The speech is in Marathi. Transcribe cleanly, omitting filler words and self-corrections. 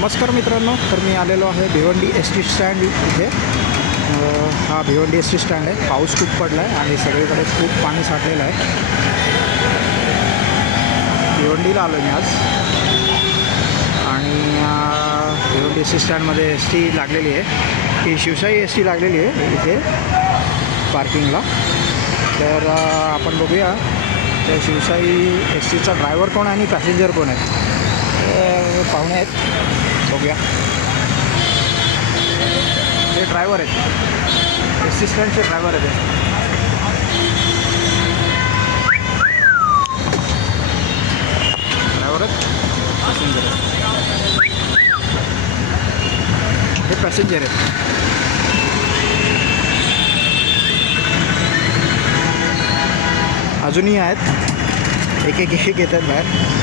नमस्कार मित्रांनो, तर मी आलेलो आहे भिवंडी एस टी स्टँड इथे. हा भिवंडी एस टी स्टँड आहे. पाऊस खूप पडला आहे आणि सगळीकडे खूप पाणी साठलेलं आहे. भिवंडीला आलो मी आज आणि भिवंडी एस टी स्टँडमध्ये एस टी लागलेली आहे. ही शिवशाही एस टी लागलेली आहे इथे पार्किंगला. तर आपण बघूया त्या शिवशाही एस टीचा ड्रायव्हर कोण आहे आणि पॅसेंजर कोण आहे. पाहुणे आहेत, बघूया. हे ड्रायव्हर आहेत, एस टी स्टँडचे ड्रायव्हर आहेत. ड्रायव्हर आहेत, पॅसेंजर आहेत. हे पॅसेंजर आहेत. अजूनही आहेत, एक एक येत आहेत बाहेर.